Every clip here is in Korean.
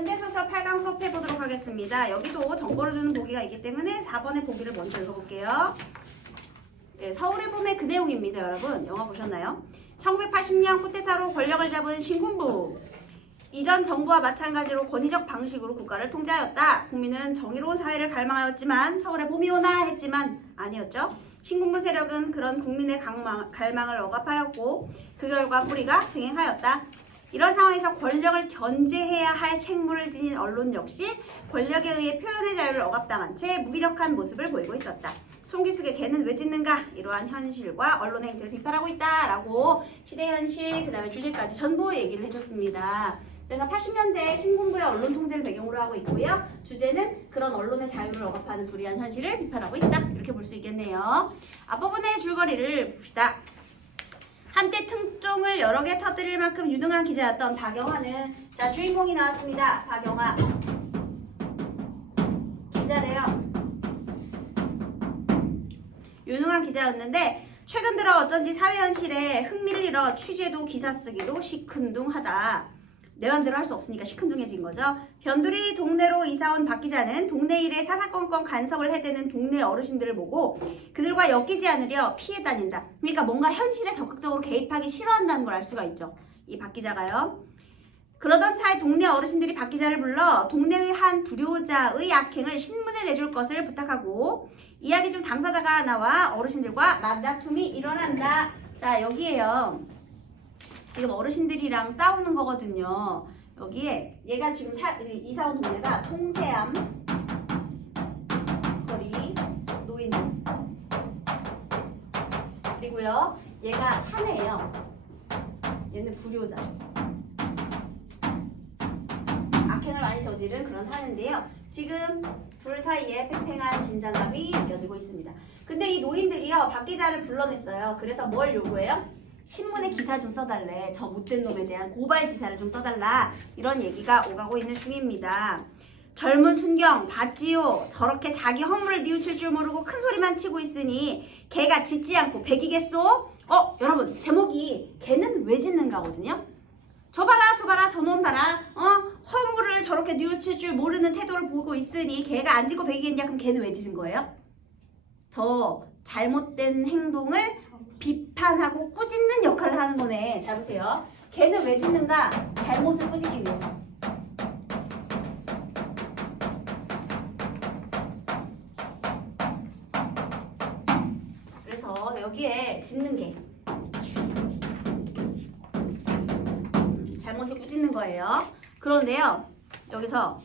현대소설 8강 수업해 보도록 하겠습니다. 여기도 정보를 주는 보기가 있기 때문에 4번의 보기를 먼저 읽어볼게요. 네, 서울의 봄의 그 내용입니다. 여러분 영화 보셨나요? 1980년 쿠데타로 권력을 잡은 신군부. 이전 정부와 마찬가지로 권위적 방식으로 국가를 통제하였다. 국민은 정의로운 사회를 갈망하였지만 서울의 봄이 오나 했지만 아니었죠. 신군부 세력은 그런 국민의 갈망을 억압하였고 그 결과 뿌리가 횡행하였다. 이런 상황에서 권력을 견제해야 할 책무를 지닌 언론 역시 권력에 의해 표현의 자유를 억압당한 채 무기력한 모습을 보이고 있었다. 송기숙의 개는 왜 짖는가? 이러한 현실과 언론의 행태를 비판하고 있다라고 시대 현실, 그 다음에 주제까지 전부 얘기를 해줬습니다. 그래서 80년대 신군부의 언론 통제를 배경으로 하고 있고요. 주제는 그런 언론의 자유를 억압하는 불이한 현실을 비판하고 있다. 이렇게 볼 수 있겠네요. 앞부분의 줄거리를 봅시다. 한때 특종을 여러 개 터뜨릴 만큼 유능한 기자였던 박영화는 자 주인공이 나왔습니다. 박영화 기자래요. 유능한 기자였는데 최근 들어 어쩐지 사회 현실에 흥미를 잃어 취재도 기사 쓰기도 시큰둥하다. 내 맘대로 할 수 없으니까 시큰둥해진 거죠. 변두리 동네로 이사온 박 기자는 동네 일에 사사건건 간섭을 해대는 동네 어르신들을 보고 그들과 엮이지 않으려 피해 다닌다. 그러니까 뭔가 현실에 적극적으로 개입하기 싫어한다는 걸 알 수가 있죠. 이 박 기자가요. 그러던 차에 동네 어르신들이 박 기자를 불러 동네의 한 불효자의 악행을 신문에 내줄 것을 부탁하고 이야기 중 당사자가 나와 어르신들과 말다툼이 일어난다. 자 여기에요. 지금 어르신들이랑 싸우는 거거든요. 여기에 얘가 지금 이사 온 동네가 통세암 거리 노인들 그리고요 얘가 사내예요. 얘는 불효자 악행을 많이 저지른 그런 사내인데요. 지금 둘 사이에 팽팽한 긴장감이 느껴지고 있습니다. 근데 이 노인들이요 박 기자를 불러냈어요. 그래서 뭘 요구해요? 신문에 기사 좀 써달래. 저 못된 놈에 대한 고발 기사를 좀 써달라. 이런 얘기가 오가고 있는 중입니다. 젊은 순경 봤지요. 저렇게 자기 허물을 뉘우칠 줄 모르고 큰 소리만 치고 있으니 개가 짖지 않고 배기겠소? 여러분 제목이 개는 왜 짖는가거든요. 저 봐라 저놈 봐라. 허물을 저렇게 뉘우칠 줄 모르는 태도를 보고 있으니 개가 안 짖고 배기겠냐? 그럼 개는 왜 짖은 거예요? 저 잘못된 행동을 비판하고 꾸짖는 역할을 하는 거네. 잘 보세요. 걔는 왜 짖는가? 잘못을 꾸짖기 위해서. 그래서 여기에 짖는 게 잘못을 꾸짖는 거예요. 그런데요. 여기서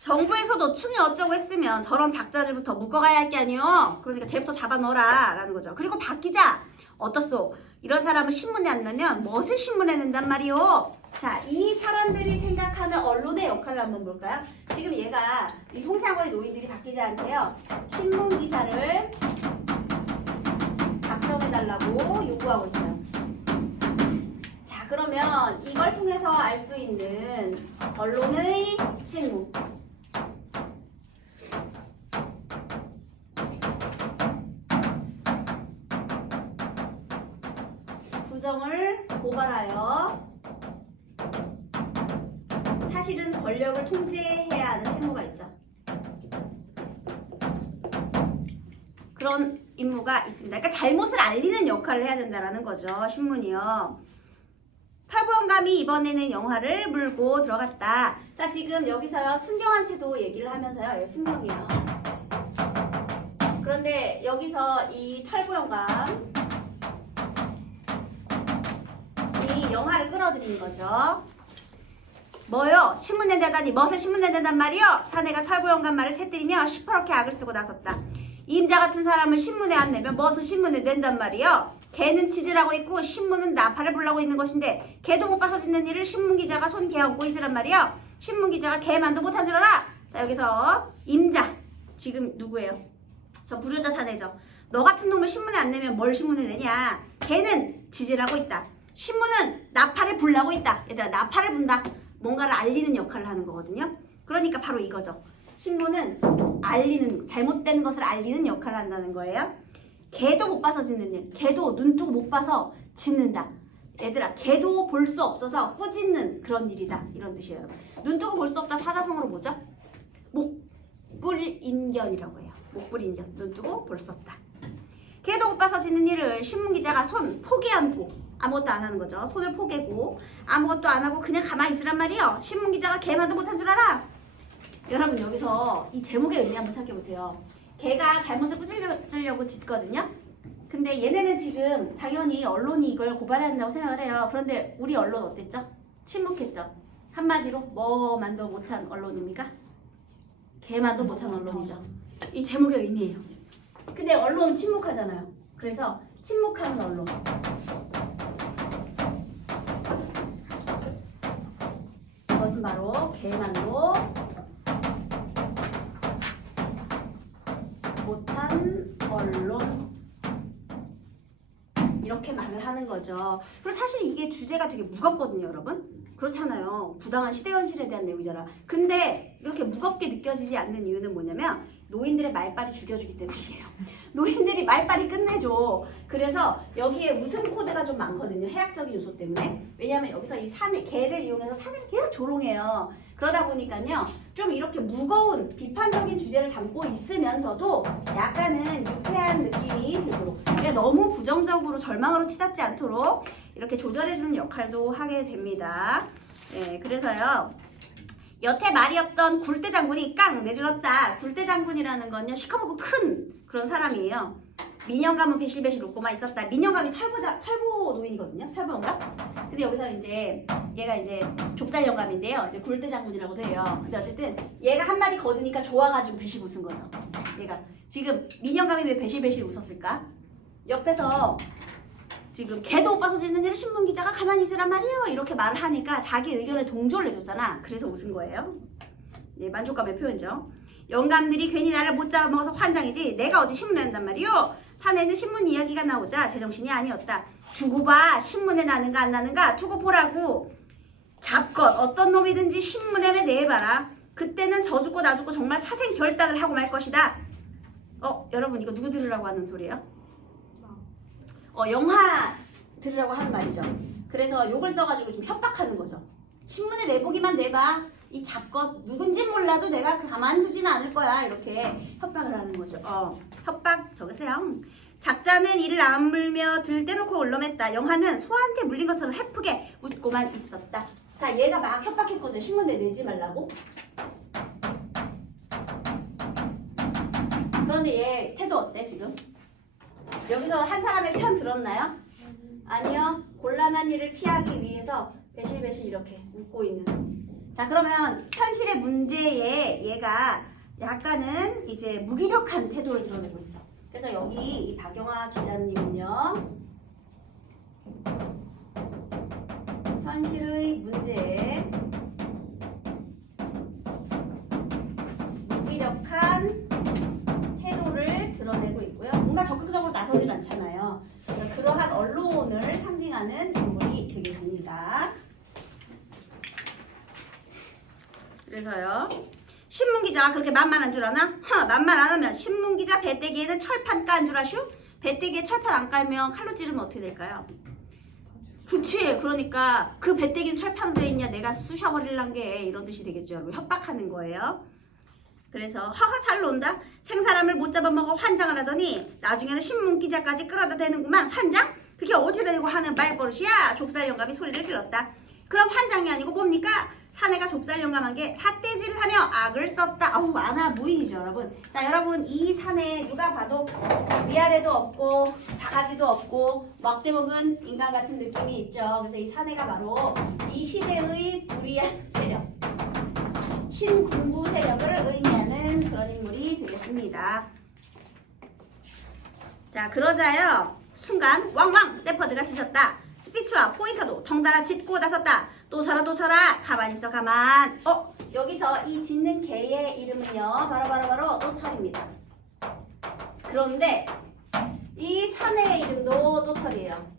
정부에서도 춘이 어쩌고 했으면 저런 작자들부터 묶어가야 할 게 아니요. 그러니까 쟤부터 잡아넣어라 라는 거죠. 그리고 박 기자 어떻소? 이런 사람을 신문에 안 내면 무엇을 신문에 낸단 말이오? 자, 이 사람들이 생각하는 언론의 역할을 한번 볼까요? 지금 얘가 이 송세아거리 노인들이 박 기자한테요. 신문 기사를 작성해달라고 요구하고 있어요. 자, 그러면 이걸 통해서 알 수 있는 언론의 책무. 부정을 고발하여 사실은 권력을 통제해야 하는 책무가 있죠. 그런 임무가 있습니다. 그러니까 잘못을 알리는 역할을 해야 된다는 거죠. 신문이요. 털보영감이 이번에는 영화를 물고 들어갔다. 자 지금 여기서요 순경한테도 얘기를 하면서요. 얘 순경이에요. 그런데 여기서 이 털보영감 이 영화를 끌어들인 거죠. 뭐요? 신문 낸다더니 멋을 신문 낸다단 말이요? 사내가 털보영감 말을 채뜨리며 시퍼렇게 악을 쓰고 나섰다. 임자 같은 사람을 신문에 안 내면 멋을 신문에 낸단 말이요? 개는 짖으라고 있고 신문은 나팔을 불라고 있는 것인데 개도 못 봐서 짖는 일을 신문기자가 손 개얹고 있으란 말이요? 신문기자가 개만도 못한 줄 알아? 자 여기서 임자 지금 누구예요? 저 불효자 사내죠. 너 같은 놈을 신문에 안 내면 뭘 신문에 내냐? 개는 짖으라고 있다. 신문은 나팔을 불라고 있다. 얘들아 나팔을 분다. 뭔가를 알리는 역할을 하는 거거든요. 그러니까 바로 이거죠. 신문은 알리는 잘못된 것을 알리는 역할을 한다는 거예요. 개도 못 봐서 짖는 일. 개도 눈 뜨고 못 봐서 짖는다. 얘들아, 개도 볼 수 없어서 꾸짖는 그런 일이다. 이런 뜻이에요. 눈 뜨고 볼 수 없다. 사자성어로 뭐죠? 목불인견이라고 해요. 목불인견. 눈 뜨고 볼 수 없다. 개도 못 봐서 지는 일을 신문기자가 손 포기하고 아무것도 안 하는 거죠. 손을 포개고 아무것도 안 하고 그냥 가만히 있으란 말이에요. 신문기자가 개만도 못한 줄 알아? 여러분 여기서 이 제목의 의미 한번 생각해보세요. 개가 잘못을 꾸짖으려고 짖거든요. 근데 얘네는 지금 당연히 언론이 이걸 고발해야 한다고 생각을 해요. 그런데 우리 언론 어땠죠? 침묵했죠. 한마디로 뭐만도 못한 언론입니까? 개만도 못한 언론이죠. 이 제목의 의미예요. 근데 언론은 침묵하잖아요. 그래서 침묵하는 언론. 그것은 바로 개만도 못한 언론. 이렇게 말을 하는 거죠. 그리고 사실 이게 주제가 되게 무겁거든요, 여러분. 그렇잖아요. 부당한 시대현실에 대한 내용이잖아. 근데 이렇게 무겁게 느껴지지 않는 이유는 뭐냐면 노인들의 말빨이 죽여주기 때문이에요. 노인들이 말빨이 끝내줘. 그래서 여기에 웃음 코드가 좀 많거든요. 해학적인 요소 때문에. 왜냐하면 여기서 이 산에 개를 이용해서 산을 계속 조롱해요. 그러다 보니까요. 좀 이렇게 무거운 비판적인 주제를 담고 있으면서도 약간은 유쾌한 느낌이 들도록, 그러니까 너무 부정적으로 절망으로 치닫지 않도록 이렇게 조절해주는 역할도 하게 됩니다. 네, 그래서요. 여태 말이 없던 굴대 장군이 깡 내질렀다. 굴대 장군이라는 건요. 시커멓고 큰 그런 사람이에요. 민영감은 배실배실 웃고만 있었다. 민영감이 털보 노인이거든요. 털보인가? 근데 여기서 이제 얘가 이제 좁쌀 영감인데요. 이제 굴대 장군이라고도 해요. 근데 어쨌든 얘가 한마디 거드니까 좋아가지고 배실 웃은 거죠. 얘가 지금 민영감이 왜 배실배실 웃었을까? 옆에서 지금 개도 못 봐서 짓는 일을 신문기자가 가만히 있으란 말이에요. 이렇게 말을 하니까 자기 의견에 동조를 해줬잖아. 그래서 웃은 거예요. 네, 만족감의 표현이죠. 영감들이 괜히 나를 못 잡아먹어서 환장이지. 내가 어제 신문을 낸단 말이요. 사내는 신문 이야기가 나오자 제정신이 아니었다. 두고 봐. 신문에 나는가 안 나는가 두고 보라고. 잡것 어떤 놈이든지 신문에 내봐라. 그때는 저 죽고 나 죽고 정말 사생 결단을 하고 말 것이다. 여러분 이거 누구 들으라고 하는 소리예요? 영화 들으라고 하는 말이죠. 그래서 욕을 써가지고 좀 협박하는 거죠. 신문에 내보기만 내봐. 이 잡것 누군진 몰라도 내가 가만두지는 않을 거야. 이렇게 협박을 하는 거죠. 협박 적으세요. 작자는 이를 악물며 들떼놓고 올럼했다. 영화는 소한테 물린 것처럼 해프게 웃고만 있었다. 자, 얘가 막 협박했거든. 신문에 내지 말라고. 그런데 얘 태도 어때 지금? 여기서 한 사람의 편 들었나요? 아니요. 곤란한 일을 피하기 위해서 배실배실 이렇게 웃고 있는. 자, 그러면 현실의 문제에 얘가 약간은 이제 무기력한 태도를 드러내고 있죠. 그래서 여기 이 박영하 기자님은요. 현실의 문제에 무기력한 태도를 드러내고 있고요. 뭔가 적극적으로 나서질 않잖아요. 그러니까 그러한 언론을 상징하는 인물이 되겠습니다. 그래서요. 신문기자가 그렇게 만만한 줄 아나? 만만 안 하면 신문기자 배때기에는 철판 깐 줄 아슈? 배때기에 철판 안 깔면 칼로 찌르면 어떻게 될까요? 그치. 그러니까 그 배때기는 철판으로 돼 있냐 내가 쑤셔버릴란 게 이런 뜻이 되겠죠. 여러분. 협박하는 거예요. 그래서 하하 잘 논다. 생사람을 못 잡아먹어 환장을 하더니 나중에는 신문기자까지 끌어다 대는구만. 환장? 그게 어디다 대고 하는 말버릇이야. 좁쌀 영감이 소리를 질렀다. 그럼 환장이 아니고 뭡니까? 사내가 좁쌀 영감한 게 삿대질을 하며 악을 썼다. 아우 만화 무인이죠 여러분. 자 여러분 이 산에 누가 봐도 위아래도 없고 사가지도 없고 먹대 먹은 인간 같은 느낌이 있죠. 그래서 이 사내가 바로 이 시대의 불의한 세력, 신군부 세력을 의미하는 그런 인물이 되겠습니다. 자 그러자요 순간 왕왕 세퍼드가 치셨다. 스피츠와 포인카도 덩달아 짖고 나섰다. 또 쳐라 가만히 있어 가만. 여기서 이 짖는 개의 이름은요 바로 또철입니다. 그런데 이 사내의 이름도 또철이에요.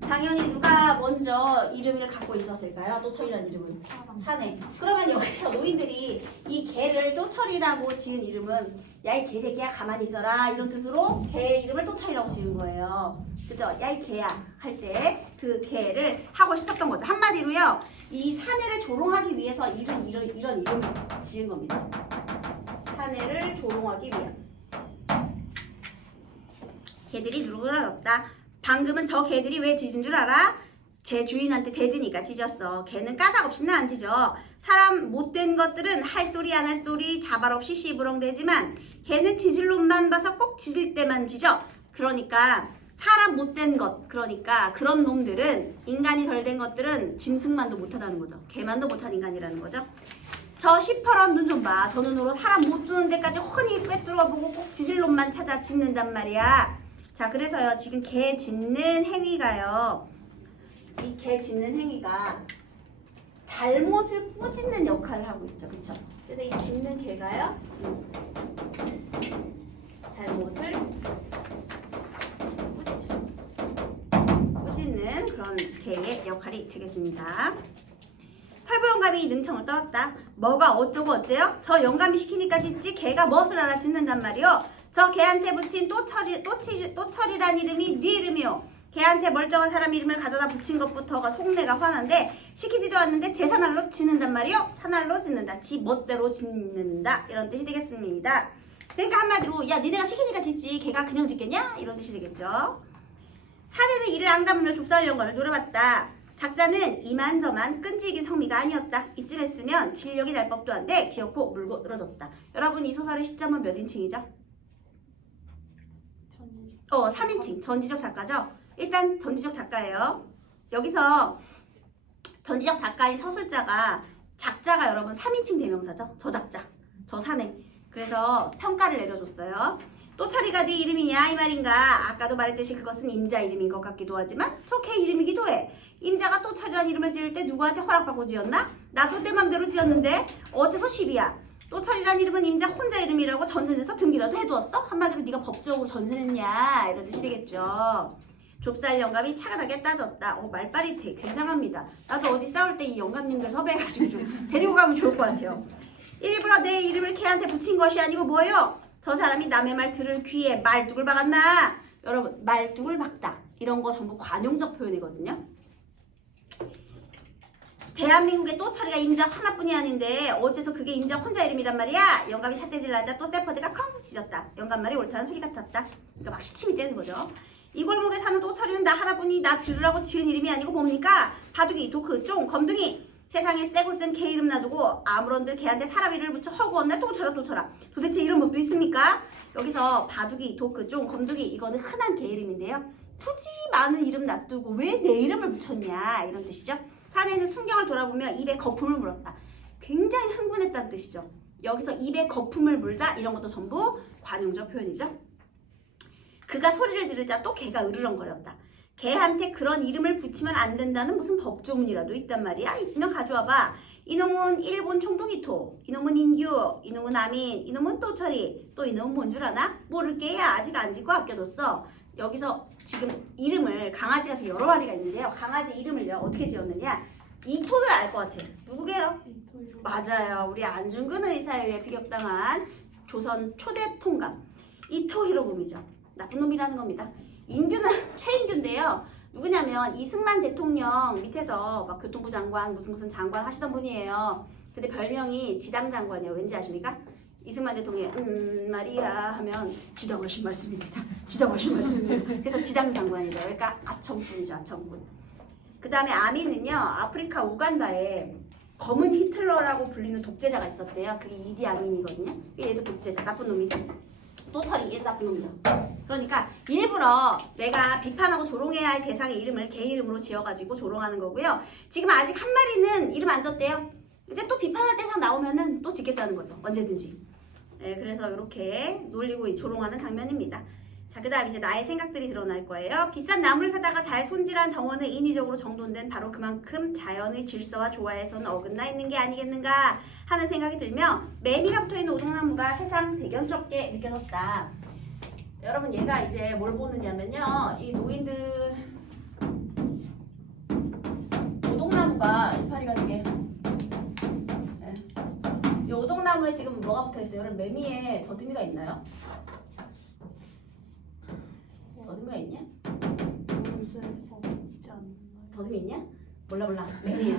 당연히 누가 먼저 이름을 갖고 있었을까요? 또철이라는 이름은 사내. 그러면 여기서 노인들이 이 개를 또철이라고 지은 이름은 야 이 개새끼야 가만히 있어라 이런 뜻으로 개의 이름을 또철이라고 지은 거예요. 그죠? 야 이 개야 할 때 그 개를 하고 싶었던 거죠. 한마디로요. 이 사내를 조롱하기 위해서 이런 이름을 지은 겁니다. 사내를 조롱하기 위한. 개들이 누르러졌다. 방금은 저 개들이 왜 짖은 줄 알아? 제 주인한테 대드니까 짖었어. 개는 까닭 없이는 안 짖어. 사람 못된 것들은 할 소리 안 할 소리 자발 없이 씨부렁대지만 개는 짖을 놈만 봐서 꼭 짖을 때만 짖어. 그러니까 사람 못된 것, 그러니까 그런 놈들은, 인간이 덜 된 것들은 짐승만도 못하다는 거죠. 개만도 못한 인간이라는 거죠. 저 시퍼런 눈 좀 봐. 저 눈으로 사람 못 두는 데까지 훤히 꿰뚫어보고 꼭 짖을 놈만 찾아 짖는단 말이야. 자, 그래서요, 지금 개 짖는 행위가요, 이 개 짖는 행위가 잘못을 꾸짖는 역할을 하고 있죠. 그쵸? 그래서 이 짖는 개가요, 잘못을 꾸짖는 그런 개의 역할이 되겠습니다. 팔보영감이 능청을 떨었다. 뭐가 어쩌고 어째요? 저 영감이 시키니까 짖지 개가 무엇을 알아 짖는단 말이요. 저 개한테 붙인 또철이란 이름이 네 이름이요. 개한테 멀쩡한 사람 이름을 가져다 붙인 것부터가 속내가 화난데 시키지도 않는데 제 사날로 짖는단 말이요. 사날로 짖는다. 지 멋대로 짖는다. 이런 뜻이 되겠습니다. 그러니까 한마디로 야 니네가 시키니까 짖지 개가 그냥 짖겠냐? 이런 뜻이 되겠죠. 사내는 이를 앙다물며 좁쌀 영감을 노려봤다. 작자는 이만저만 끈질긴 성미가 아니었다. 이쯤 했으면 진력이 날 법도 한데 기어코 물고 늘어졌다. 여러분 이 소설의 시점은 몇 인칭이죠? 3인칭. 전지적 작가죠? 일단 전지적 작가예요. 여기서 전지적 작가인 서술자가 작자가 여러분 3인칭 대명사죠? 저 작자, 저 사내. 그래서 평가를 내려줬어요. 또철이가 네 이름이냐 이 말인가. 아까도 말했듯이 그것은 임자 이름인 것 같기도 하지만 저 개 이름이기도 해. 임자가 또철이라는 이름을 지을 때 누구한테 허락받고 지었나? 나도 내 맘대로 지었는데 어째서 시비야. 또철이라는 이름은 임자 혼자 이름이라고 전세내서 등기라도 해두었어? 한마디로 네가 법적으로 전세냈냐 이런 뜻이 되겠죠. 좁쌀 영감이 차가하게 따졌다. 말빨이 되게 굉장합니다. 나도 어디 싸울 때 이 영감님들 섭외해가지고 좀 데리고 가면 좋을 것 같아요. 일부러 내 이름을 걔한테 붙인 것이 아니고 뭐예요? 저 사람이 남의 말 들을 귀에 말뚝을 박았나? 여러분 말뚝을 박다 이런 거 전부 관용적 표현이거든요. 대한민국의 또철이가 임자 하나뿐이 아닌데 어째서 그게 임자 혼자 이름이란 말이야? 영감이 삿대질 나자 또 세퍼드가 컹 짖었다. 영감 말이 옳다는 소리 같았다. 그러니까 막 시침이 떼는 거죠. 이 골목에 사는 또철이는 나 하나뿐이 나 들으라고 지은 이름이 아니고 뭡니까? 바둑이, 도크, 쫑, 검둥이. 세상에 쎄고 센 개 이름 놔두고 아무런들 개한테 사람 이름을 붙여 허구었나 또쳐라. 도대체 이런 법도 있습니까? 여기서 바둑이, 도크, 쫑, 검둥이 이거는 흔한 개 이름인데요. 굳이 많은 이름 놔두고 왜 내 이름을 붙였냐 이런 뜻이죠. 사내는 순경을 돌아보며 입에 거품을 물었다. 굉장히 흥분했다는 뜻이죠. 여기서 입에 거품을 물다 이런 것도 전부 관용적 표현이죠. 그가 소리를 지르자 또 개가 으르렁거렸다. 개한테 그런 이름을 붙이면 안 된다는 무슨 법조문이라도 있단 말이야. 있으면 가져와봐. 이놈은 일본 총독이토, 이놈은 인규, 이놈은 아민, 이놈은 또철이, 또 이놈은 뭔 줄 아나? 모를게야. 아직 안 짓고 아껴뒀어. 여기서 지금 이름을 강아지가 되게 여러 마리가 있는데요. 강아지 이름을요 어떻게 지었느냐? 이토를 알 것 같아요. 누구게요? 맞아요. 우리 안중근 의사에 의해 비격당한 조선 초대 통감 이토 히로부미죠. 나쁜 놈이라는 겁니다. 인규는 최인규인데요. 누구냐면 이승만 대통령 밑에서 막 교통부 장관 무슨 장관 하시던 분이에요. 근데 별명이 지당 장관이에요. 왠지 아십니까? 이승만 대통령이 말이야 하면 지당하신 말씀입니다. 지당하신 말씀입니다. 그래서 지당 장관이죠. 그러니까 아청꾼이죠. 아청꾼. 그 다음에 아민은요. 아프리카 우간다에 검은 히틀러라고 불리는 독재자가 있었대요. 그게 이디 아민이거든요. 얘도 독재자. 나쁜 놈이죠. 또철이 얘도 나쁜 놈이죠. 그러니까 일부러 내가 비판하고 조롱해야 할 대상의 이름을 개 이름으로 지어가지고 조롱하는 거고요. 지금 아직 한 마리는 이름 안 졌대요. 이제 또 비판할 대상 나오면은 또 짓겠다는 거죠. 언제든지. 네, 그래서 이렇게 놀리고 조롱하는 장면입니다. 자, 그 다음 이제 나의 생각들이 드러날 거예요. 비싼 나무를 사다가 잘 손질한 정원은 인위적으로 정돈된 바로 그만큼 자연의 질서와 조화에서는 어긋나 있는 게 아니겠는가 하는 생각이 들며 매미가 붙어있는 오동나무가 세상 대견스럽게 느껴졌다. 여러분 얘가 이제 뭘 보느냐면요. 이 노인들 오동나무가 이파리가 되게 이 오동나무에 지금 뭐가 붙어있어요? 여러분 매미에 더듬이가 있나요? 더듬이가 있냐? 더듬이 있냐? 몰라. 매미야.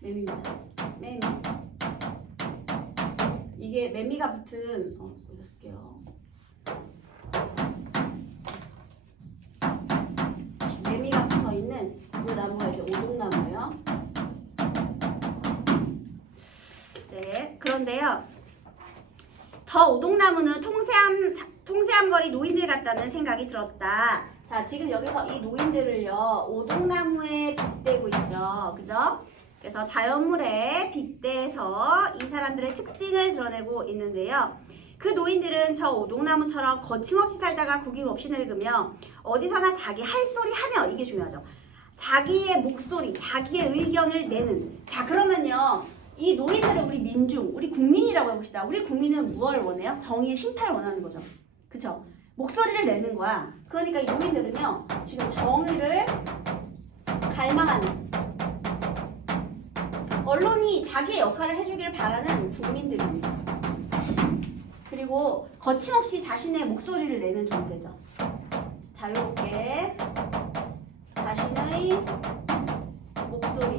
매미입니다. 매미. 이게 매미가 붙은 여기다 쓸게요. 매미가 붙어 있는 이 나무가 이제 오동나무예요. 네, 그런데요. 저 오동나무는 통세암거리 노인들 같다는 생각이 들었다. 자, 지금 여기서 이 노인들을요, 오동나무에 빗대고 있죠. 그죠? 그래서 자연물에 빗대서 이 사람들의 특징을 드러내고 있는데요. 그 노인들은 저 오동나무처럼 거침없이 살다가 구김없이 늙으며 어디서나 자기 할 소리 하며, 이게 중요하죠. 자기의 목소리, 자기의 의견을 내는. 자, 그러면요. 이 노인들은 우리 민중, 우리 국민이라고 해봅시다. 우리 국민은 무엇을 원해요? 정의의 심판을 원하는 거죠. 그쵸? 목소리를 내는 거야. 그러니까 이 노인들은요, 지금 정의를 갈망하는, 언론이 자기의 역할을 해주기를 바라는 국민들입니다. 그리고 거침없이 자신의 목소리를 내는 존재죠. 자유롭게 자신의 목소리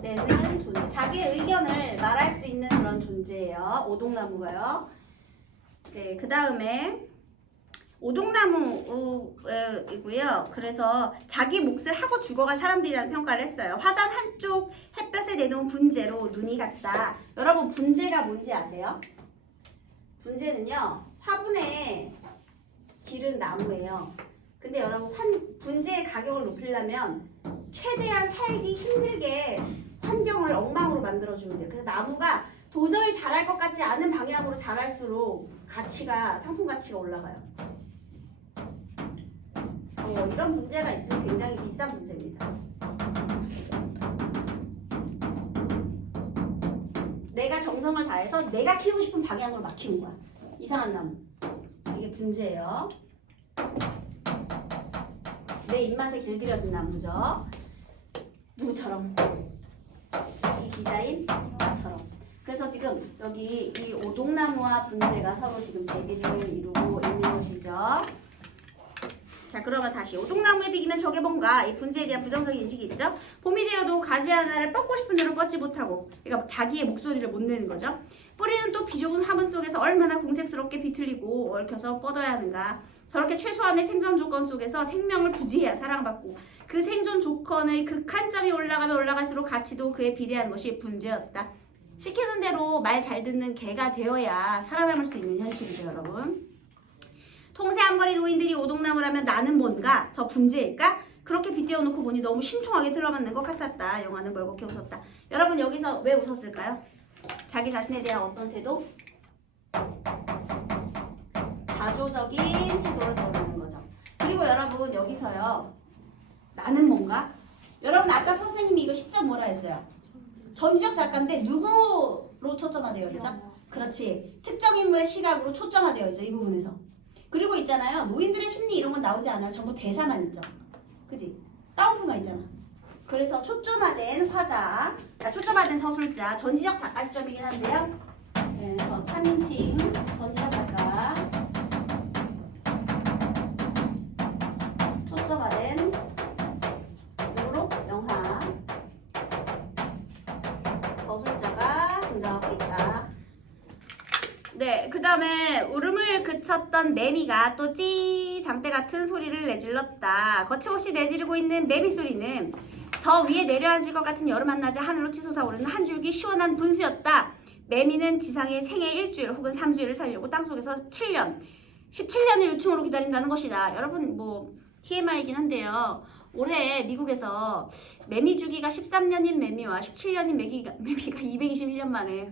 내는 존재, 자기의 의견을 말할 수 있는 그런 존재예요. 오동나무가요. 네, 그 다음에 오동나무이고요. 그래서 자기 몫을 하고 죽어간 사람들이라는 평가를 했어요. 화단 한쪽 햇볕에 내놓은 분재로 눈이 같다. 여러분, 분재가 뭔지 아세요? 분재는요, 화분에 기른 나무예요. 근데 여러분, 분재의 가격을 높이려면 최대한 살기 힘들게 환경을 엉망으로 만들어주면 돼요. 그래서 나무가 도저히 자랄 것 같지 않은 방향으로 자랄수록 상품 가치가 올라가요. 이런 문제가 있으면 굉장히 비싼 문제입니다. 내가 정성을 다해서 내가 키우고 싶은 방향으로 막 키운 거야. 이상한 나무. 이게 분재예요. 내 입맛에 길들여진 나무죠. 누구처럼? 이 기자인 나처럼. 그래서 지금 여기 이 오동나무와 분재가 서로 지금 대비를 이루고 있는 것이죠. 자, 그러면 다시 오동나무에 비기면 저게 뭔가, 이 분재에 대한 부정적인 인식이 있죠. 봄이 되어도 가지 하나를 뻗고 싶은 대로 뻗지 못하고, 그러니까 자기의 목소리를 못 내는 거죠. 뿌리는 또 비좁은 화분 속에서 얼마나 공색스럽게 비틀리고 얽혀서 뻗어야 하는가. 저렇게 최소한의 생존 조건 속에서 생명을 부지해야 사랑받고, 그 생존 조건의 극한점이 올라가면 올라갈수록 가치도 그에 비례하는 것이 분재였다. 시키는 대로 말 잘 듣는 개가 되어야 살아남을 수 있는 현실이죠, 여러분. 통세암거리 노인들이 오동나무라면 나는 뭔가? 저 분재일까? 그렇게 빗대어놓고 보니 너무 신통하게 들어맞는 것 같았다. 영화는 멀겋게 웃었다. 여러분, 여기서 왜 웃었을까요? 자기 자신에 대한 어떤 태도? 자조적인 태도를 드러내는 거죠. 그리고 여러분, 여기서요, 나는 뭔가? 여러분, 아까 선생님이 이거 시점 뭐라 했어요? 전지적 작가인데 누구로 초점화되어 있죠? 그렇지. 특정 인물의 시각으로 초점화되어 있죠. 이 부분에서. 그리고 있잖아요. 노인들의 심리 이런 건 나오지 않아요. 전부 대사만 있죠. 그지? 따옴표만 있잖아. 그래서 초점화된 화자, 초점화된 서술자, 전지적 작가 시점이긴 한데요. 네, 3인칭 전지적 작가. 초점화된 으로 영상. 서술자가 등장하고 있다. 네, 그 다음에 울음을 그쳤던 매미가 또 장대 같은 소리를 내질렀다. 거침없이 내지르고 있는 매미 소리는 더 위에 내려앉을 것 같은 여름 한낮에 하늘로 치솟아오르는 한 줄기 시원한 분수였다. 매미는 지상의 생애 일주일 혹은 3주일을 살려고 땅속에서 17년을 유충으로 기다린다는 것이다. 여러분, 뭐 TMI이긴 한데요. 올해 미국에서 매미 주기가 13년인 매미와 17년인 매미가 221년 만에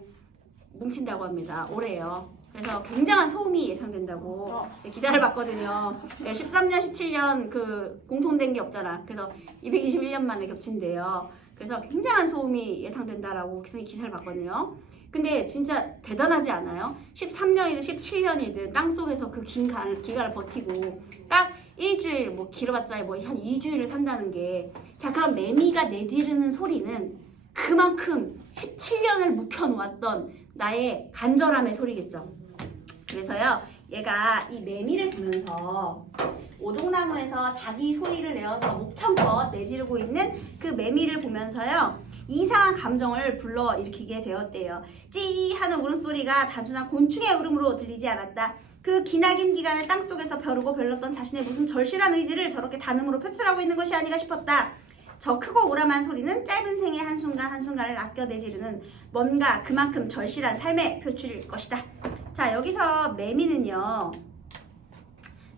뭉친다고 합니다. 올해요. 그래서 굉장한 소음이 예상된다고 기사를 봤거든요. 네, 13년, 17년 그 공통된 게 없잖아. 그래서 221년 만에 겹친대요. 그래서 굉장한 소음이 예상된다라고 기사를 봤거든요. 근데 진짜 대단하지 않아요? 13년이든 17년이든 땅속에서 그 긴 기간을 버티고 딱 일주일, 뭐 길어봤자 뭐 한 2주일을 산다는 게, 자, 그럼 매미가 내지르는 소리는 그만큼 17년을 묵혀놓았던 나의 간절함의 소리겠죠. 그래서요, 얘가 이 매미를 보면서 오동나무에서 자기 소리를 내어서 목청껏 내지르고 있는 그 매미를 보면서요. 이상한 감정을 불러일으키게 되었대요. 찌 하는 울음소리가 단순한 곤충의 울음으로 들리지 않았다. 그 기나긴 기간을 땅속에서 벼르고 별렀던 자신의 무슨 절실한 의지를 저렇게 단음으로 표출하고 있는 것이 아닌가 싶었다. 저 크고 오람한 소리는 짧은 생의 한순간 한순간을 아껴 내지르는 뭔가 그만큼 절실한 삶의 표출일 것이다. 자, 여기서 매미는요.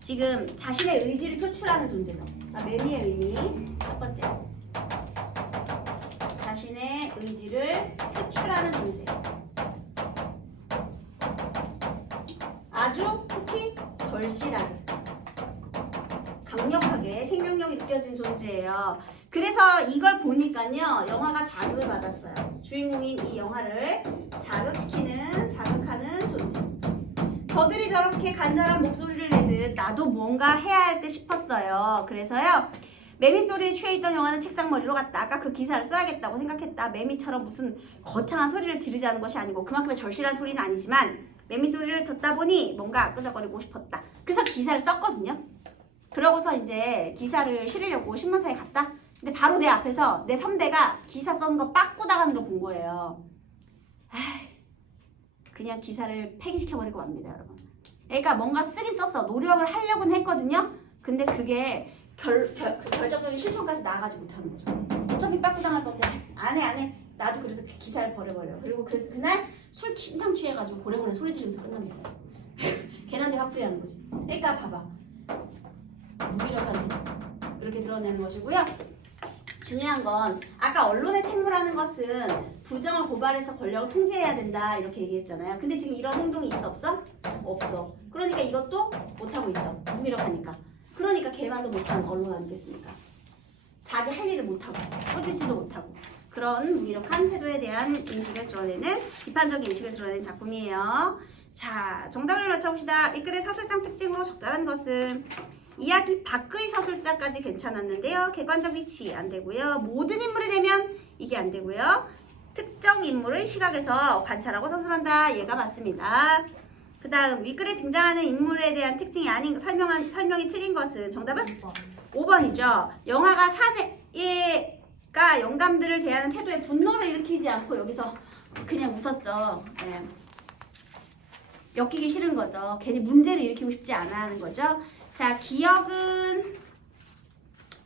지금 자신의 의지를 표출하는 존재죠. 자, 매미의 의미 첫 번째. 자신의 의지를 표출하는 존재. 아주 특히 절실하게 강력하게 생명력이 느껴진 존재예요. 그래서 이걸 보니까요. 영화가 자극을 받았어요. 주인공인 이 영화를 자극하는 존재. 저들이 저렇게 간절한 목소리를 내듯 나도 뭔가 해야 할 듯 싶었어요. 그래서요. 매미 소리에 취해있던 영화는 책상머리로 갔다. 아까 그 기사를 써야겠다고 생각했다. 매미처럼 무슨 거창한 소리를 지르지 않은 것이 아니고 그만큼의 절실한 소리는 아니지만 매미 소리를 듣다 보니 뭔가 끄적거리고 싶었다. 그래서 기사를 썼거든요. 그러고서 이제 기사를 실으려고 신문사에 갔다. 근데 바로 내 앞에서 내 선배가 기사 써는 거 빠꾸 나가는 걸 본 거예요. 그냥 기사를 폐기시켜버리고 맙니다, 여러분. 그러니까 뭔가 쓰긴 썼어. 노력을 하려고는 했거든요. 근데 그게 결정적인 실천까지 나아가지 못하는 거죠. 어차피 빠꾸 당할 건데 안 해. 나도 그래서 그 기사를 버려버려. 그리고 그날 술 진탕 취해가지고 고래고래 소리 지르면서 끝납니다. 걔한테 화풀이 하는 거지. 그러니까 봐봐. 무기력한 이렇게 드러내는 것이고요. 중요한 건 아까 언론에 책무라는 것은 부정을 고발해서 권력을 통제해야 된다 이렇게 얘기했잖아요. 근데 지금 이런 행동이 있어 없어? 없어. 그러니까 이것도 못하고 있죠. 무기력하니까. 그러니까 걔만도 못하는 언론 아니겠습니까? 자기 할 일을 못하고 꾸짖지도 못하고 그런 무기력한 태도에 대한 인식을 드러내는 비판적인 인식을 드러내는 작품이에요. 자, 정답을 맞춰봅시다. 이 글의 사설상 특징으로 적절한 것은 이야기 밖의 서술자까지 괜찮았는데요. 객관적 위치 안 되고요. 모든 인물이 되면 이게 안 되고요. 특정 인물의 시각에서 관찰하고 서술한다. 얘가 맞습니다. 그 다음 윗글에 등장하는 인물에 대한 특징이 아닌 설명이 틀린 것은 정답은 5번이죠. 영화가 사내가 영감들을 대하는 태도에 분노를 일으키지 않고 여기서 그냥 웃었죠. 네. 엮이기 싫은 거죠. 괜히 문제를 일으키고 싶지 않아 하는 거죠. 자, 기억은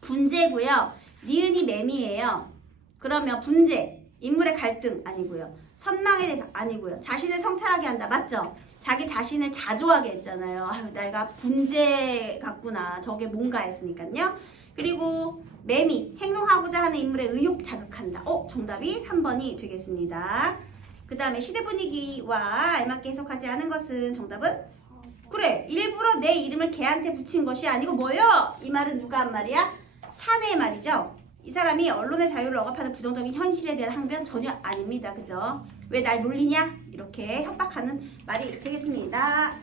분재고요. 니은이 매미예요. 그러면 분재, 인물의 갈등 아니고요. 선망에 대해서 아니고요. 자신을 성찰하게 한다. 맞죠? 자기 자신을 자조하게 했잖아요. 아유, 내가 분재 같구나. 저게 뭔가 했으니까요. 그리고 매미, 행동하고자 하는 인물의 의욕 자극한다. 정답이 3번이 되겠습니다. 그 다음에 시대 분위기와 알맞게 해석하지 않은 것은 정답은 그래, 일부러 내 이름을 걔한테 붙인 것이 아니고 뭐요? 이 말은 누가 한 말이야? 사내의 말이죠. 이 사람이 언론의 자유를 억압하는 부정적인 현실에 대한 항변 전혀 아닙니다. 그죠? 왜 날 놀리냐? 이렇게 협박하는 말이 되겠습니다.